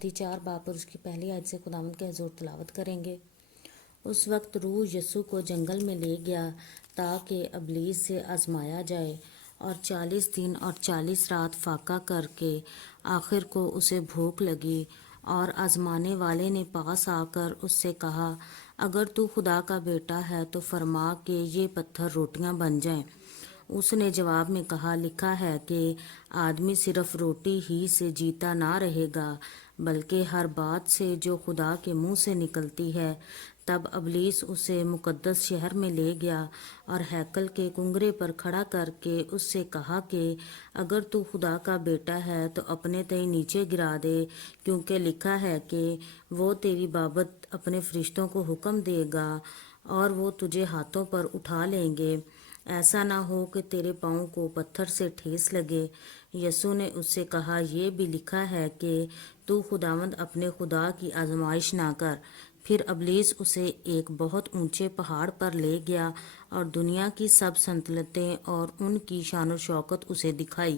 متی 4 باب اور اس کی پہلی آیت سے خداوند کے حضور تلاوت کریں گے۔ اس وقت روح یسوع کو جنگل میں لے گیا تاکہ ابلیس سے آزمایا جائے، اور 40 دن اور 40 رات فاقہ کر کے آخر کو اسے بھوک لگی، اور آزمانے والے نے پاس آ کر اس سے کہا، اگر تو خدا کا بیٹا ہے تو فرما کہ یہ پتھر روٹیاں بن جائیں۔ اس نے جواب میں کہا، لکھا ہے کہ آدمی صرف روٹی ہی سے جیتا نہ رہے گا بلکہ ہر بات سے جو خدا کے منہ سے نکلتی ہے۔ تب ابلیس اسے مقدس شہر میں لے گیا اور ہیکل کے کنگرے پر کھڑا کر کے اس سے کہا کہ اگر تو خدا کا بیٹا ہے تو اپنے تئیں نیچے گرا دے، کیونکہ لکھا ہے کہ وہ تیری بابت اپنے فرشتوں کو حکم دے گا اور وہ تجھے ہاتھوں پر اٹھا لیں گے، ایسا نہ ہو کہ تیرے پاؤں کو پتھر سے ٹھیس لگے۔ یسوع نے اس سے کہا، یہ بھی لکھا ہے کہ تو خداوند اپنے خدا کی آزمائش نہ کر۔ پھر ابلیس اسے ایک بہت اونچے پہاڑ پر لے گیا اور دنیا کی سب سلطنتیں اور ان کی شان و شوکت اسے دکھائی،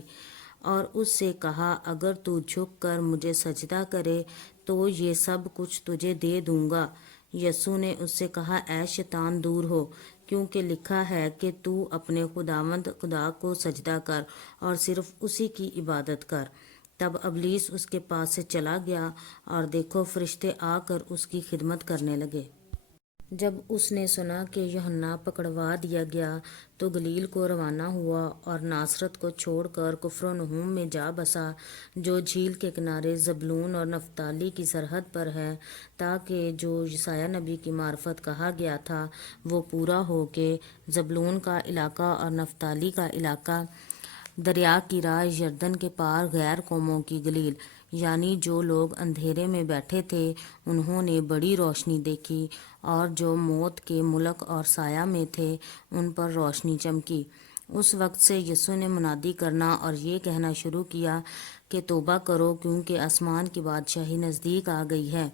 اور اس سے کہا، اگر تو جھک کر مجھے سجدہ کرے تو یہ سب کچھ تجھے دے دوں گا۔ یسوع نے اس سے کہا، اے شیطان، دور ہو، کیونکہ لکھا ہے کہ تو اپنے خداوند خدا کو سجدہ کر اور صرف اسی کی عبادت کر۔ تب ابلیس اس کے پاس سے چلا گیا، اور دیکھو فرشتے آ کر اس کی خدمت کرنے لگے۔ جب اس نے سنا کہ یوحنا پکڑوا دیا گیا تو گلیل کو روانہ ہوا اور ناصرت کو چھوڑ کر کفرنہوم میں جا بسا، جو جھیل کے کنارے زبلون اور نفتالی کی سرحد پر ہے، تاکہ جو یسایہ نبی کی معرفت کہا گیا تھا وہ پورا ہو کہ زبلون کا علاقہ اور نفتالی کا علاقہ دریا کی راہ یردن کے پار غیر قوموں کی گلیل، یعنی جو لوگ اندھیرے میں بیٹھے تھے انہوں نے بڑی روشنی دیکھی، اور جو موت کے ملک اور سایہ میں تھے ان پر روشنی چمکی۔ اس وقت سے یسوع نے منادی کرنا اور یہ کہنا شروع کیا کہ توبہ کرو، کیونکہ آسمان کی بادشاہی نزدیک آ گئی ہے۔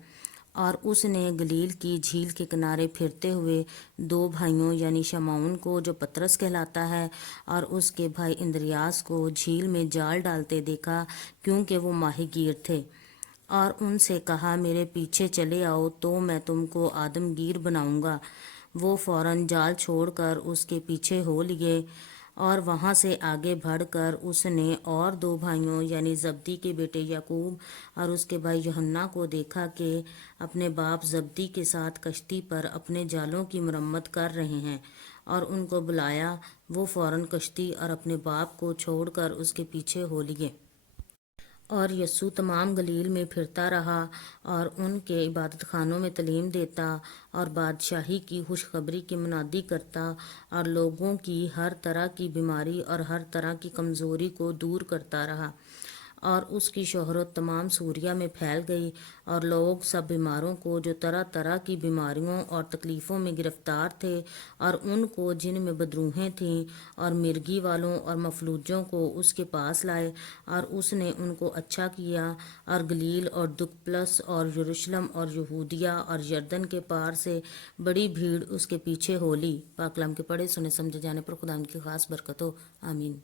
اور اس نے گلیل کی جھیل کے کنارے پھرتے ہوئے 2 بھائیوں یعنی شمعون کو، جو پطرس کہلاتا ہے، اور اس کے بھائی اندریاس کو جھیل میں جال ڈالتے دیکھا، کیونکہ وہ ماہی گیر تھے، اور ان سے کہا، میرے پیچھے چلے آؤ تو میں تم کو آدم گیر بناؤں گا۔ وہ فوراً جال چھوڑ کر اس کے پیچھے ہو لیے، اور وہاں سے آگے بڑھ کر اس نے اور 2 بھائیوں یعنی زبدی کے بیٹے یعقوب اور اس کے بھائی یوحنا کو دیکھا کہ اپنے باپ زبدی کے ساتھ کشتی پر اپنے جالوں کی مرمت کر رہے ہیں، اور ان کو بلایا۔ وہ فوراً کشتی اور اپنے باپ کو چھوڑ کر اس کے پیچھے ہو لیے۔ اور یسوع تمام گلیل میں پھرتا رہا اور ان کے عبادت خانوں میں تعلیم دیتا اور بادشاہی کی خوشخبری کی منادی کرتا، اور لوگوں کی ہر طرح کی بیماری اور ہر طرح کی کمزوری کو دور کرتا رہا۔ اور اس کی شہرت تمام سوریہ میں پھیل گئی، اور لوگ سب بیماروں کو جو طرح طرح کی بیماریوں اور تکلیفوں میں گرفتار تھے، اور ان کو جن میں بدروحیں تھیں، اور مرگی والوں اور مفلوجوں کو اس کے پاس لائے، اور اس نے ان کو اچھا کیا۔ اور گلیل اور دکپلس اور یروشلم اور یہودیہ اور یردن کے پار سے بڑی بھیڑ اس کے پیچھے ہو لی۔ پاک کلام کے پڑھے سنے سمجھے جانے پر خدا ان کی خاص برکت ہو، آمین۔